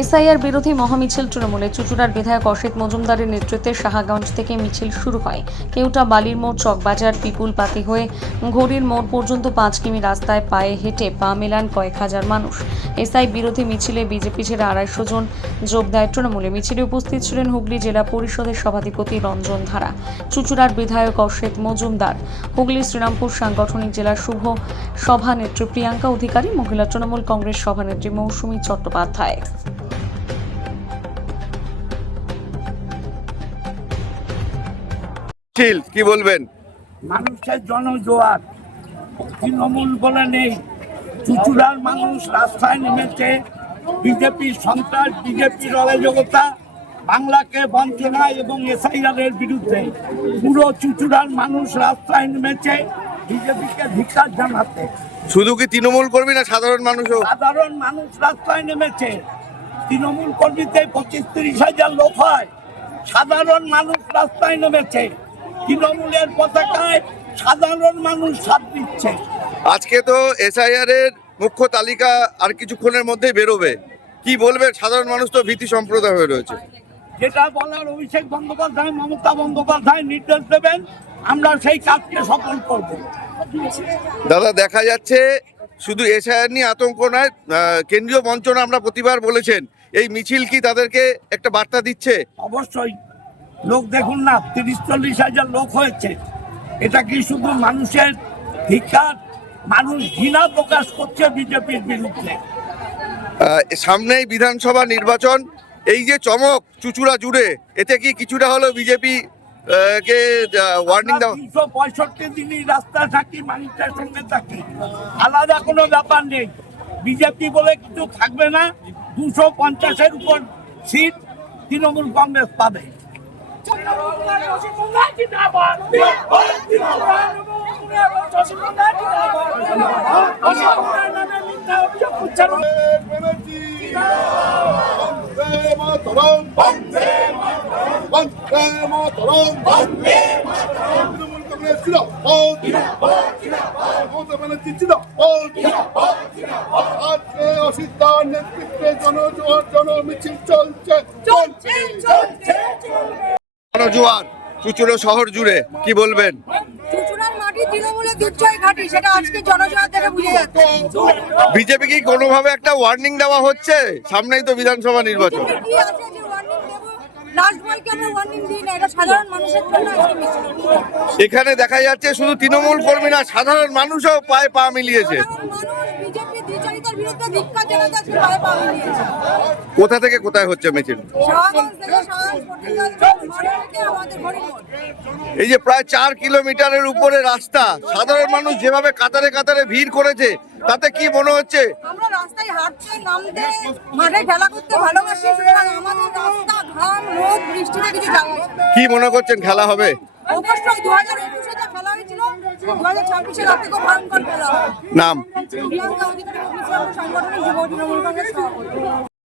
SIR বিরোধী মহামিছিল তৃণমূলে চুঁচুড়ার বিধায়ক অসিত মজুমদারের নেতৃত্বে সাহাগঞ্জ থেকে মিছিল শুরু হয়। কেউটা বালির মোড়, চকবাজার, পিপুল পাতি হয়ে ঘড়ির মোড় পর্যন্ত 5 কিমি রাস্তায় পায়ে হেঁটে পা মেলান কয়েক হাজার মানুষ। এসআই বিরোধী মিছিলে বিজেপি ছেড়ে 250 জন যোগ দেয় তৃণমূলে। মিছিলে উপস্থিত ছিলেন হুগলি জেলা পরিষদের সভাধিপতি রঞ্জন ধারা, চুঁচুড়ার বিধায়ক অসিত মজুমদার, হুগলি শ্রীরামপুর সাংগঠনিক জেলার শুভ সভানেত্রী প্রিয়াঙ্কা অধিকারী, মহিলা তৃণমূল কংগ্রেস সভানেত্রী মৌসুমী চট্টোপাধ্যায়। কি বলবেন? মানুষের জনজোয়ার, তৃণমূল বলে নেই। চুঁচুড়ার মানুষ রাস্তায় নেমেছে। বিজেপির সন্ত্রাস, বিজেপির অরাজকতা, বাংলাকে বঞ্চনা এবং এসআইআরের বিরুদ্ধে পুরো চুঁচুড়ার মানুষ রাস্তায় নেমেছে বিজেপিকে ধিক্কার জানাতে। শুধু কি তৃণমূল কর্মী না সাধারণ মানুষও? সাধারণ মানুষ রাস্তায় নেমেছে। তৃণমূল কর্মীতে 25-30 হাজার লোক হয়, সাধারণ মানুষ রাস্তায় নেমেছে। তৃণমূলের পতাকায় সাধারণ মানুষ সাথ দিচ্ছে। আজকে তো এসআইআর এর মুখ্য তালিকা আর কিছুক্ষণের মধ্যেই বেরোবে, কি বলবেন? সাধারণ মানুষ তো ভীতি সম্প্রদায় হয়ে রয়েছে। যেটা বলার অভিষেক বন্দ্যোপাধ্যায়, মমতা বন্দ্যোপাধ্যায় নির্দেশ দেবেন, আমরা সেই কাজকে সফল করব। দাদা, দেখা যাচ্ছে শুধু এসআইআর নিয়ে আতঙ্ক নয়, কেন্দ্রীয় বঞ্চনা আমরা প্রতিবার বলেছেন। এই মিছিল কি তাদেরকে একটা বার্তা দিচ্ছে? অবশ্যই। লোক দেখুন না, 30-40 হাজার লোক হয়েছে। এটা কি শুধু মানুষের ধিক্কার? মানুষ ঘৃণা প্রকাশ করছে বিজেপির বিরুদ্ধে। সামনেই বিধানসভা নির্বাচন, এই যে চমক চুঁচুড়া জুড়ে, এতে কি কিছুটা হলো বিজেপি কে ওয়ার্নিং দেওয়া? 365 দিনই রাস্তায় থাকি, মানুষের সঙ্গে থাকি, আলাদা কোনো ব্যাপার নেই। বিজেপি বলে কিছু থাকবে না। 250-এর উপর সিট তৃণমূল কংগ্রেস পাবে। নেতৃত্বে জনজোয়ার, জনমিছিল চলছে। জনজোয়ার চুঁচুড়া শহর জুড়ে, কি বলবেন? চুঁচুড়ার মাটি তৃণমূলের দুর্জয় ঘাঁটি, সেটা আজকে জনজোয়ার থেকে বুঝে যাচ্ছে। বিজেপি কি কোনোভাবে একটা ওয়ার্নিং দেওয়া হচ্ছে? সামনেই তো বিধানসভা নির্বাচন। কি আছে যে ওয়ার্নিং দেব? লাস্ট বয়কে আমরা ওয়ার্নিং দিই না, এটা সাধারণ মানুষের জন্য আজকে মিছিল। এখানে দেখা যাচ্ছে শুধু তৃণমূল কর্মী না, সাধারণ মানুষও পায়ে পা মিলিয়েছে। সাধারণ মানুষ বিজেপি দ্বিচারিতার বিরুদ্ধে ধিক্কার জানাতে আজকে পায়ে পা মিলিয়েছে। কোথা থেকে কোথায় হচ্ছে মিছিল? শাহগঞ্জ থেকে শাহগঞ্জ থেকে আমাদের হরিমোড়। এই যে প্রায় 4 কিলোমিটারের উপরে রাস্তা, সাধারণ মানুষ যেভাবে কাতারে কাতারে ভিড় করেছে, তাতে কি মনে হচ্ছে? আমরা রাস্তায় হাঁটতে, নামতে, মাঠে খেলা করতে ভালোবাসি, সুতরাং আমাদের রাস্তা, ঘাম, রোদ, বৃষ্টিতে কিছু যায় আসে না। কি মনে করছেন খেলা হবে? অবশ্যই 2021-এ যা খেলা হয়েছিল, 2026-এ তার থেকেও ভয়ঙ্কর খেলা হবে। নাম? প্রিয়াঙ্কা অধিকারী, সাংগঠনিক যুব তৃণমূল কংগ্রেস সভাপতি।